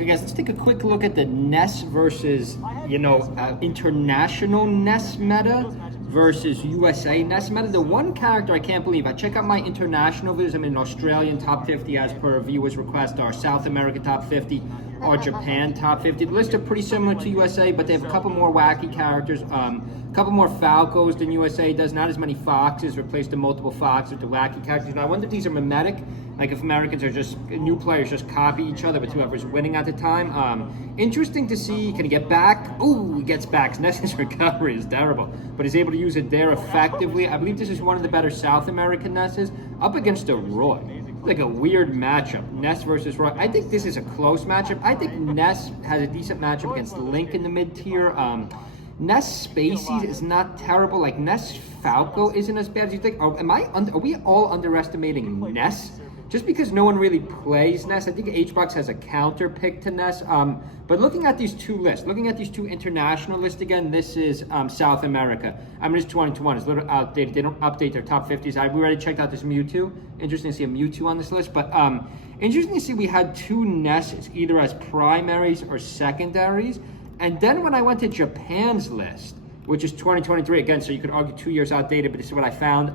Okay, guys, let's take a quick look at the Ness versus, international Ness meta versus USA Ness meta. The one character I can't believe, I check out my international videos. I'm in Australian top 50 as per viewers' request, our South American top 50, our Japan top 50. The lists are pretty similar to USA, but they have a couple more wacky characters, a couple more Falcos than USA does, not as many Foxes, replaced the multiple Foxes with the wacky characters. And I wonder if these are mimetic, like if Americans are just, new players just copy each other with whoever's winning at the time. Interesting to see, can he get back? Ooh, he gets back. Ness's recovery is terrible, but he's able to use it there effectively. I believe this is one of the better South American Nesses, up against a Roy. Like a weird matchup, Ness versus Roy. I think this is a close matchup. I think Ness has a decent matchup against Link in the mid-tier. Ness Spacies is not terrible. Like Ness Falco isn't as bad as you think. Are we all underestimating Ness? Just because no one really plays Ness, I think HBox has a counter pick to Ness. But looking at these two lists, looking at these two international lists again, this is South America. I mean, it's 2021. It's a little outdated. They don't update their top 50s. We already checked out this Mewtwo. Interesting to see a Mewtwo on this list. But interesting to see we had two Nesses, either as primaries or secondaries. And then when I went to Japan's list, which is 2023, again, so you could argue 2 years outdated, but this is what I found.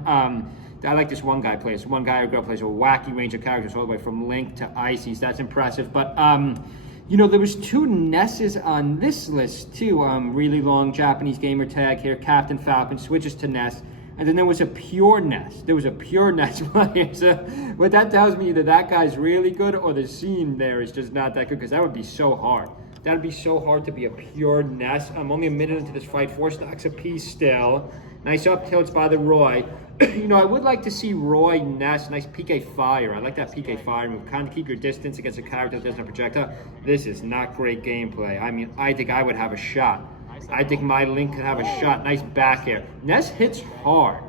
I like this one guy plays. One guy or girl plays a wacky range of characters all the way from Link to Ices. That's impressive. But, there was two Nesses on this list, too. Really long Japanese gamer tag here. Captain Falcon switches to Ness. And then there was a pure Ness. There was a pure Ness player. So what that tells me, either that guy's really good or the scene there is just not that good, because that would be so hard. That would be so hard to be a pure Ness. I'm only a minute into this fight. 4 stocks apiece still. Nice up tilts by the Roy. I would like to see Roy Ness, nice PK Fire. I like that PK Fire move. Kind of keep your distance against a character that doesn't have projectile. This is not great gameplay. I mean, I think I would have a shot. I think my Link could have a shot. Nice back air. Ness hits hard.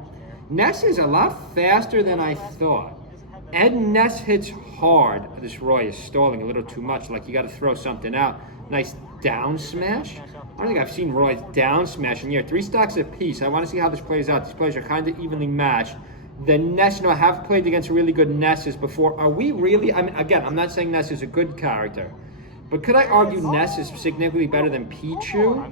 Ness is a lot faster than I thought. And Ness hits hard. This Roy is stalling a little too much. Like, you got to throw something out. Nice down smash. I don't think I've seen Roy down smash in here. 3 stocks apiece. I want to see how this plays out. These players are kind of evenly matched. The Ness, I have played against really good Nesses before. Are we really? I mean, again, I'm not saying Ness is a good character, but could I argue Ness is significantly better than Pichu?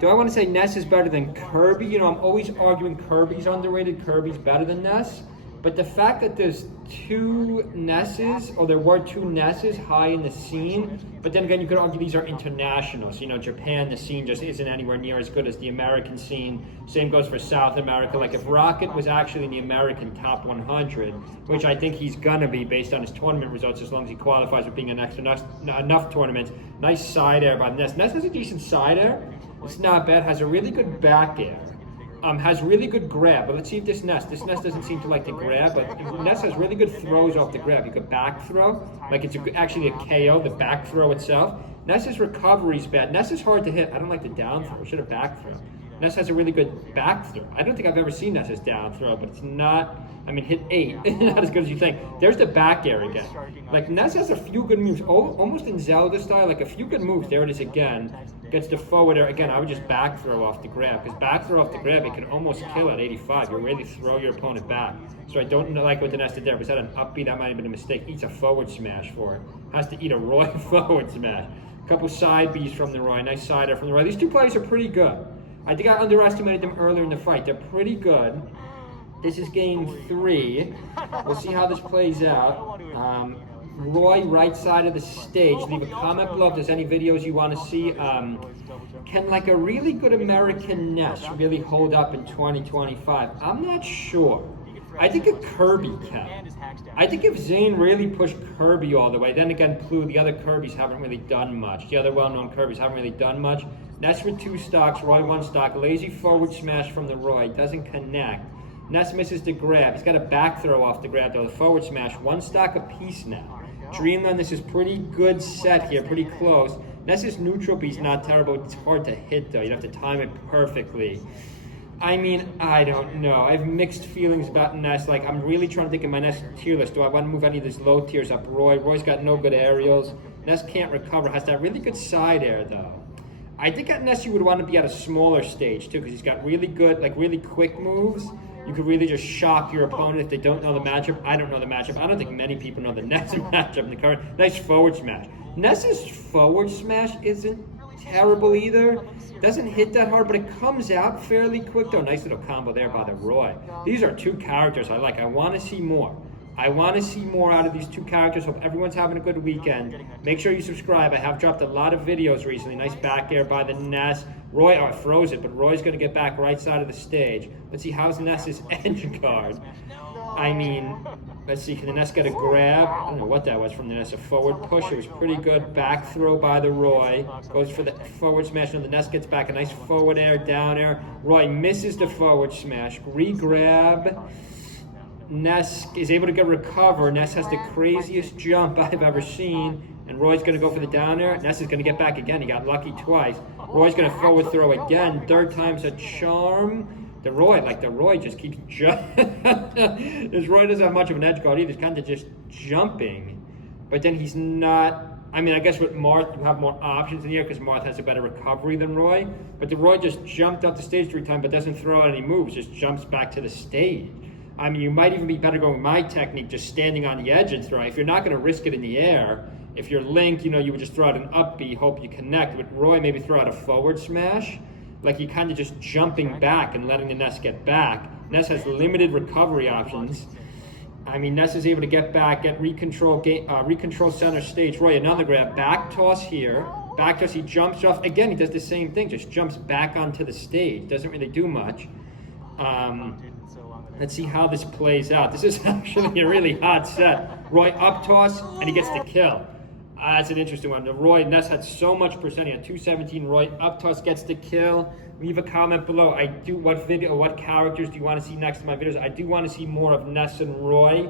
Do I want to say Ness is better than Kirby? I'm always arguing Kirby's underrated. Kirby's better than Ness. But the fact that there's 2 Nesses, or there were 2 Nesses high in the scene, but then again, you could argue these are internationals. Japan, the scene just isn't anywhere near as good as the American scene. Same goes for South America. Like if Rocket was actually in the American top 100, which I think he's gonna be based on his tournament results, as long as he qualifies for being in enough tournaments. Nice side air by Ness. Ness has a decent side air. It's not bad. Has a really good back air. Has really good grab, but let's see if this Ness doesn't seem to like to grab, but Ness has really good throws off the grab. You could back throw, like it's actually a KO, the back throw itself. Ness's recovery is bad. Ness is hard to hit. I don't like the down throw. Should have back throw. Ness has a really good back throw. I don't think I've ever seen Ness's down throw, but it's not, hit 8. Not as good as you think. There's the back air again. Like Ness has a few good moves, almost in Zelda style, like a few good moves. There it is again. Gets the forward air. Again, I would just back throw off the grab, because back throw off the grab, it can almost kill at 85. You really throw your opponent back. So I don't like what the Ness did there. Was that an upbeat? That might have been a mistake. Eats a forward smash for it. Has to eat a Roy forward smash. A couple side Bs from the Roy. Nice side air from the Roy. These two players are pretty good. I think I underestimated them earlier in the fight. They're pretty good. This is game 3. We'll see how this plays out. Roy, right side of the stage. Leave a comment below if there's any videos you want to see. Can like a really good American Ness really hold up in 2025? I'm not sure. I think a Kirby can. I think if Zane really pushed Kirby all the way, then again, Plu, the other Kirbys haven't really done much. The other well-known Kirbys haven't really done much. Ness with 2 stocks, Roy 1 stock. Lazy forward smash from the Roy. Doesn't connect. Ness misses the grab. He's got a back throw off the grab, though. The forward smash. 1 stock apiece now. Dreamland, this is pretty good set here. Pretty close. Ness is neutral, but he's not terrible. It's hard to hit, though. You'd have to time it perfectly. I don't know. I have mixed feelings about Ness. Like, I'm really trying to think of my Ness tier list. Do I want to move any of these low tiers up? Roy's got no good aerials. Ness can't recover. Has that really good side air, though. I think at Ness you would want to be at a smaller stage, too, because he's got really good, like, really quick moves. You could really just shock your opponent if they don't know the matchup. I don't know the matchup. I don't think many people know the Ness matchup in the current. Nice forward smash. Ness's forward smash isn't terrible either. Doesn't hit that hard, but it comes out fairly quick though. Nice little combo there by the Roy. These are two characters I like. I want to see more. I want to see more out of these two characters. Hope everyone's having a good weekend. Make sure you subscribe. I have dropped a lot of videos recently. Nice back air by the Ness. Roy, I froze it, but Roy's going to get back right side of the stage. Let's see, how's Ness's edge guard? I mean, let's see, can the Ness get a grab? I don't know what that was from the Ness. A forward push. It was pretty good. Back throw by the Roy. Goes for the forward smash, and the Ness gets back. A nice forward air, down air. Roy misses the forward smash. Re-grab. Ness is able to recover. Ness has the craziest jump I've ever seen. And Roy's going to go for the down air. Ness is going to get back again. He got lucky twice. Roy's going to forward throw again. Third time's a charm. The Roy just keeps jumping. This Roy doesn't have much of an edge guard either. He's kind of just jumping. But then he's not... I mean, I guess with Marth, you have more options in here because Marth has a better recovery than Roy. But the Roy just jumped up the stage 3 times but doesn't throw out any moves. Just jumps back to the stage. I mean, you might even be better going with my technique, just standing on the edge and throwing. If you're not going to risk it in the air, if you're Link, you would just throw out an up B, hope you connect. With Roy, maybe throw out a forward smash. Like you're kind of just jumping back and letting the Ness get back. Ness has limited recovery options. I mean, Ness is able to get back, get recontrol center stage. Roy, another grab, back toss here. Back toss, he jumps off. Again, he does the same thing, just jumps back onto the stage. Doesn't really do much. Let's see how this plays out. This is actually a really hot set. Roy up toss, and he gets the kill. That's an interesting one. The Roy, Ness had so much percent. He had 217. Roy up toss gets the kill. Leave a comment below. What characters do you want to see next in my videos? I do want to see more of Ness and Roy.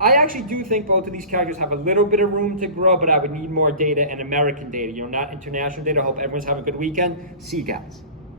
I actually do think both of these characters have a little bit of room to grow, but I would need more data and American data, not international data. I hope everyone's having a good weekend. See you guys.